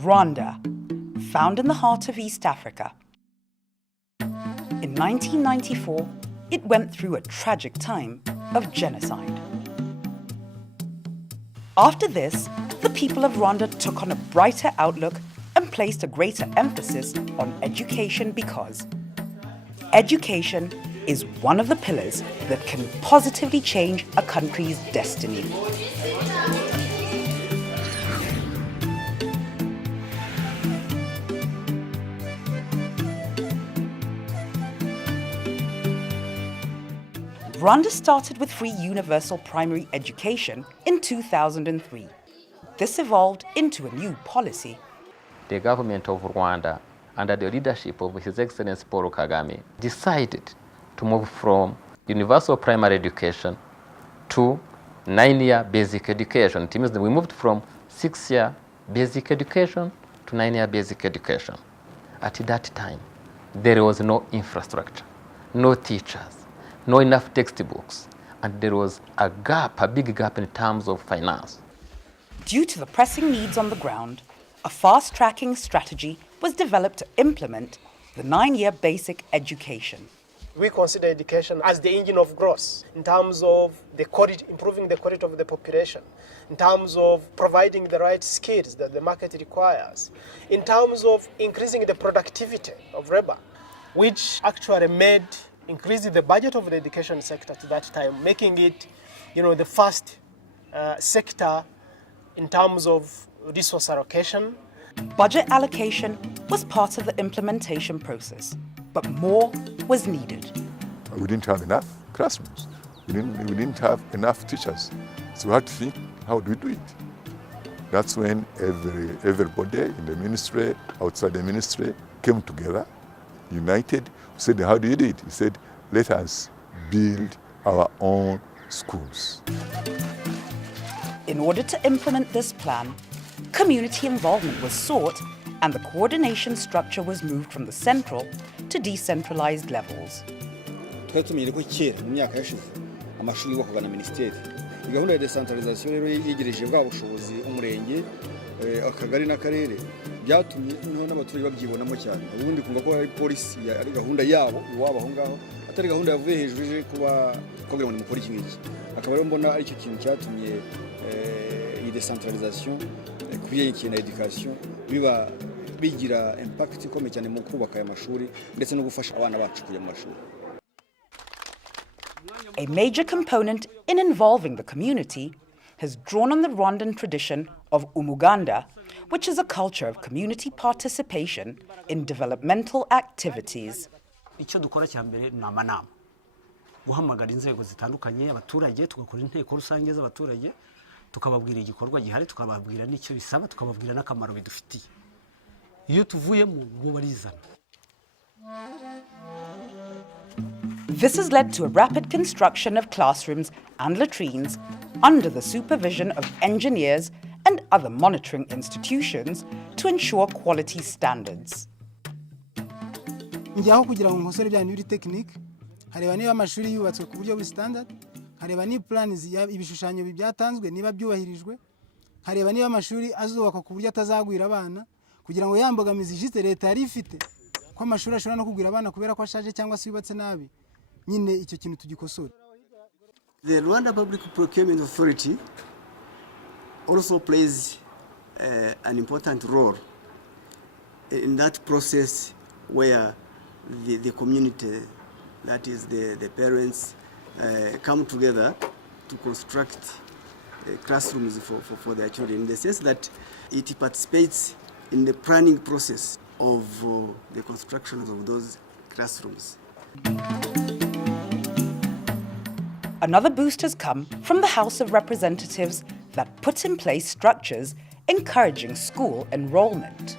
Rwanda, found in the heart of East Africa. In 1994, it went through a tragic time of genocide. After this, the people of Rwanda took on a brighter outlook and placed a greater emphasis on education because education is one of the pillars that can positively change a country's destiny. Rwanda started with free universal primary education in 2003. This evolved into a new policy. The government of Rwanda, under the leadership of His Excellency Paul Kagame, decided to move from universal primary education to 9-year basic education. It means that we moved from 6-year basic education to 9-year basic education. At that time, there was no infrastructure, no teachers, no enough textbooks, and there was a gap, a big gap in terms of finance. Due to the pressing needs on the ground, a fast-tracking strategy was developed to implement the 9-year basic education. We consider education as the engine of growth in terms of the quality, improving the quality of the population, in terms of providing the right skills that the market requires, in terms of increasing the productivity of labor, which actually made increasing the budget of the education sector to that time, making it, the first sector in terms of resource allocation. Budget allocation was part of the implementation process, but more was needed. We didn't have enough classrooms. We didn't have enough teachers. So we had to think, how do we do it? That's when everybody in the ministry, outside the ministry, came together, united. We said, how do you do it? He said, let us build our own schools. In order to implement this plan, community involvement was sought and the coordination structure was moved from the central to decentralized levels. gahunda ya decentralization rero yegereje bwa bushobozi umurenge akagari n'akarere byatumye n'abaturage babyibonamo cyane ubundi kumva ko ari policy ari gahunda yabo iwabo aho ngaho atari gahunda yavuye hejuru je kuba kugira ngo mukore iki akaba rero mbona ari cyo kintu cyatumye iyi decentralization kubiye ikintu na education biba bigira impact ikomeye cyane mu kubaka aya mashuri ndetse no gufasha abana bacu kujya mu mashuri. A major component in involving the community has drawn on the Rwandan tradition of umuganda, which is a culture of community participation in developmental activities. Icyo dukora cyambere ni amanama guhamagara inzego zitandukanye abaturage tugakora inteko rusange z'abaturage tukababwira igikorwa gihari tukababwira n'icyo bisaba tukababwira n'akamaro bidufitiye iyo tuvuye mu bo barizana. This has led to a rapid construction of classrooms and latrines under the supervision of engineers and other monitoring institutions to ensure quality standards. Njyaho kugira ngo nkosore bya new technique hareba niba amashuri yubatswe ku buryo buri standard hareba ni plans ibishushanyo bibyatanzwe niba byubahirijwe hareba niba amashuri azubakwa ku buryo atazagwira abana kugira ngo yambogamizi jiste leta yari ifite ko amashuri ashobora no kugwira abana kubera ko ashaje cyangwa se yubatse nabi nyine icyo kintu tugikosora. The Rwanda Public Procurement Authority also plays an important role in that process where the community, that is the parents, come together to construct classrooms for their children, in the sense that it participates in the planning process of the construction of those classrooms. Another boost has come from the House of Representatives that put in place structures encouraging school enrollment.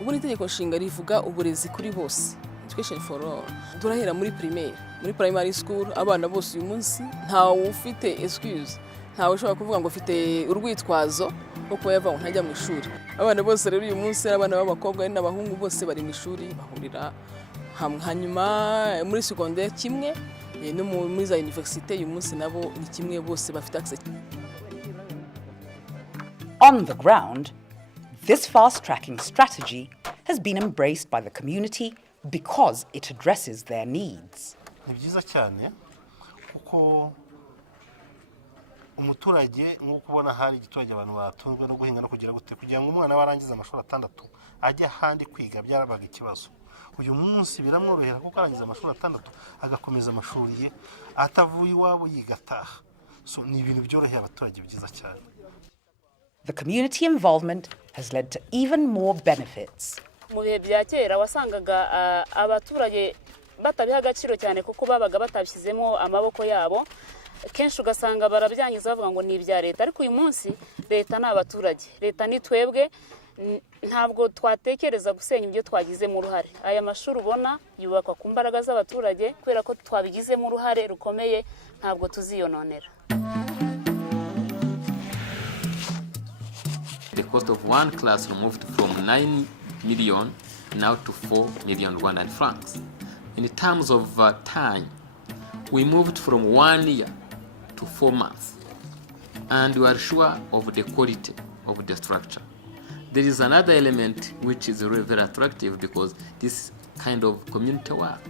Ubundi itegeko nshinga rivuga uburezi kuri bose, education for all. Turahera muri primaire, muri primary school abana bose uyu munsi nta ufite excuse, nta ushobora kuvuga ngo ufite urwitwazo uko yava ntajya mu ishuri. Abana bose rero uyu munsi abana b'abakobwa n'abahungu bose bari mu ishuri bahurira hamwe. Hanyuma muri secondaire kimwe no muri za université uyu munsi nabo ni kimwe bose bafite access. On the ground, this fast-tracking strategy has been embraced by the community because it addresses their needs. Ni byiza cyane kuko umuturage nk'uko ubona hari igiturage abantu batunzwe no guhinga no kugira gute kugira ngo umwana warangiza amashuri atandatu ajye ahandi kwiga byarabaga ikibazo. Uyu munsi biramworohera kuko arangiza amashuri atandatu agakomeza amashuri ye atavuye iwabo yigataha. So ni ibintu byoroheye abaturage byiza cyane. The community involvement has led to even more benefits. Mu bihe bya kera wasangaga abaturage batabiha agaciro cyane kuko babaga batabishyizemo amaboko yabo, kenshi ugasanga barabyangiza bavuga ngo ni ibya leta, ariko uyu munsi leta ni abaturage, leta ni twebwe, ntabwo twatekereza gusenya ibyo twagizemo uruhare. Aya mashuri ubona yubakwa ku mbaraga z'abaturage kubera ko twabigizemo uruhare rukomeye, ntabwo tuziyononera. The cost of one classroom moved from 9 million now to 4 million Rwandan francs. In terms of time, we moved from 1 year to 4 months, and we are sure of the quality of the structure. There is another element which is really very attractive because this kind of community work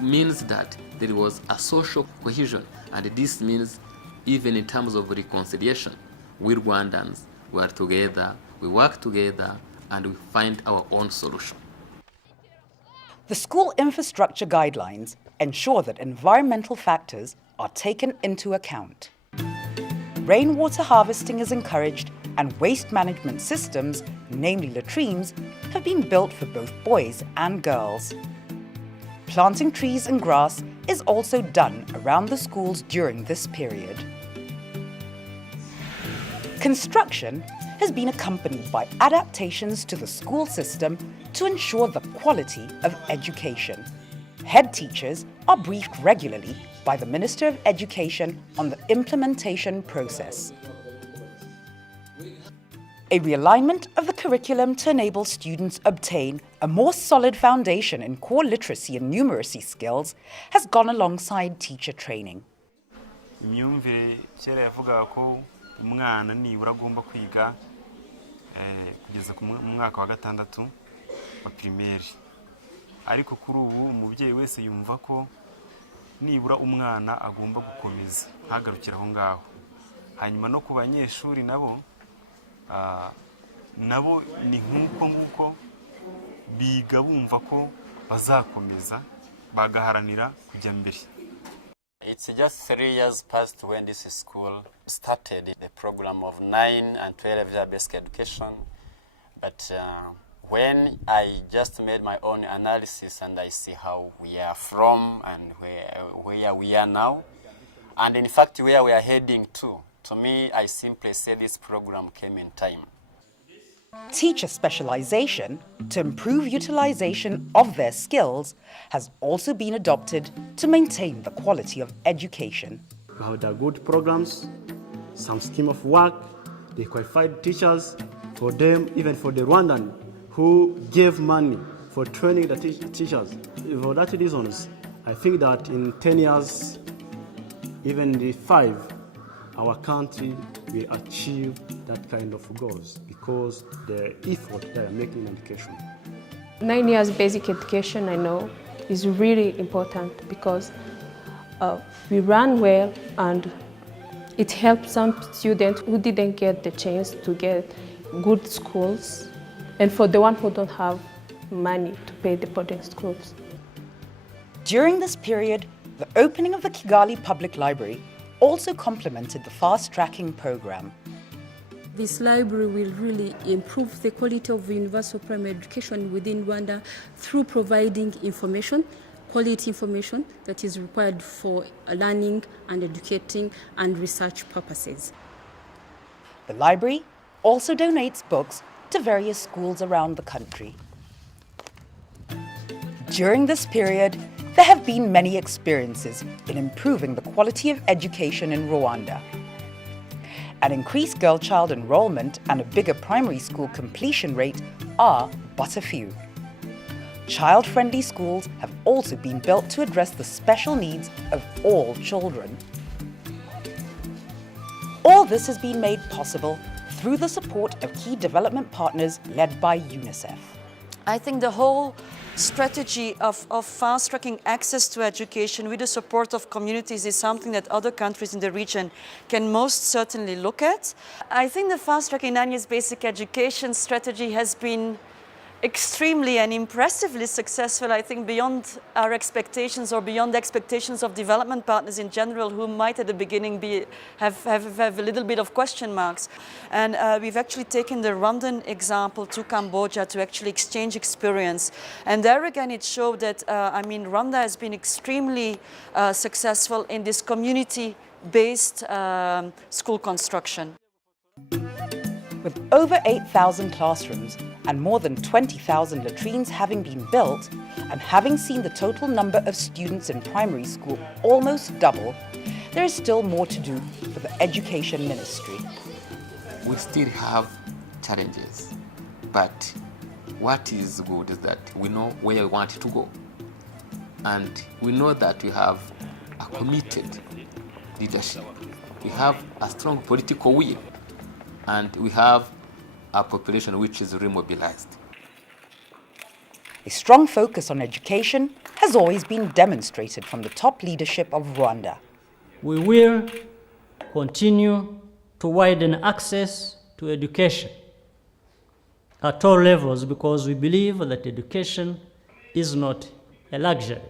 means that there was a social cohesion, and this means even in terms of reconciliation, we Rwandans were together, we work together, and we find our own solution. The school infrastructure guidelines ensure that environmental factors are taken into account. Rainwater harvesting is encouraged, and waste management systems, namely latrines, have been built for both boys and girls. Planting trees and grass is also done around the schools during this period. Construction has been accompanied by adaptations to the school system to ensure the quality of education. Head teachers are briefed regularly by the Minister of Education on the implementation process. A realignment of the curriculum to enable students obtain a more solid foundation in core literacy and numeracy skills has gone alongside teacher training. Imyumvire kera yavuga ko umwana nibura agomba kwiga kugeza ku mwaka wa gatandatu wa primaire, ariko kuri ubu umubyeyi wese yumva ko nibura umwana agomba gukomeza ntagarukira aho ngaho. Hanyuma no ku banyeshuri nabo ni nk'uko biga bumva ko bazakomeza bagaharanira kujya mbere. It's just 3 years past when this school started the program of 9 and 12 year basic education. But when I just made my own analysis and I see how we are from and where we are now, and in fact where we are heading to me, I simply say this program came in time. Teacher specialization to improve utilization of their skills has also been adopted to maintain the quality of education. We have good programs, some scheme of work, the qualified teachers for them, even for the Rwandan who gave money for training the teachers. For that reasons, I think that in 10 years, even the 5, our country will achieve that kind of goals because the effort they are making in education. 9 years basic education, I know, is really important because we run well and it helps some students who didn't get the chance to get good schools, and for the one who don't have money to pay the boarding schools. During this period, the opening of the Kigali Public Library also complemented the fast-tracking program. This library will really improve the quality of universal primary education within Rwanda through providing information, quality information that is required for learning and educating and research purposes. The library also donates books to various schools around the country. During this period, there have been many experiences in improving the quality of education in Rwanda. An increased girl-child enrollment and a bigger primary school completion rate are but a few. Child-friendly schools have also been built to address the special needs of all children. All this has been made possible through the support of key development partners led by UNICEF. I think the whole strategy of fast-tracking access to education with the support of communities is something that other countries in the region can most certainly look at. I think the fast-tracking 9 years basic education strategy has been extremely and impressively successful, I think, beyond our expectations or beyond the expectations of development partners in general, who might at the beginning have a little bit of question marks. And we've actually taken the Rwandan example to Cambodia to actually exchange experience. And there again, it showed that, Rwanda has been extremely successful in this community-based school construction. With over 8,000 classrooms and more than 20,000 latrines having been built, and having seen the total number of students in primary school almost double, there is still more to do for the Education Ministry. We still have challenges, but what is good is that we know where we want to go. And we know that we have a committed leadership. We have a strong political will, and we have a population which is remobilized. A strong focus on education has always been demonstrated from the top leadership of Rwanda. We will continue to widen access to education at all levels, because we believe that education is not a luxury,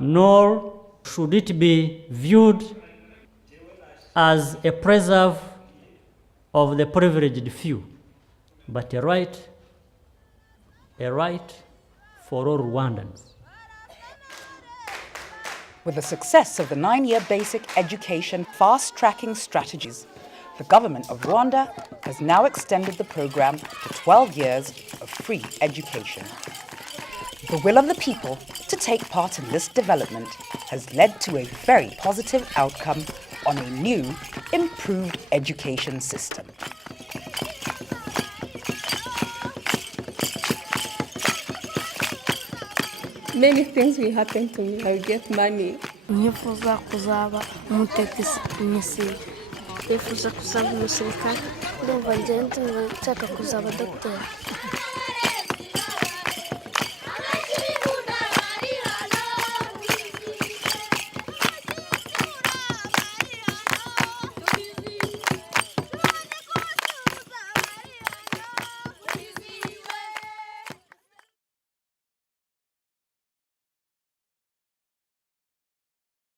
nor should it be viewed as a preserve of the privileged few, but a right for all Rwandans. With the success of the 9-year basic education fast-tracking strategies, the government of Rwanda has now extended the program to 12 years of free education. The will of the people to take part in this development has led to a very positive outcome on a new, improved education system. Many things will happen to me. I'll get money. Nifuza kuzaba umutekinisiye. Nifuza kuzaba umusirikare. Ndumva njye nshaka kuzaba dogiteri.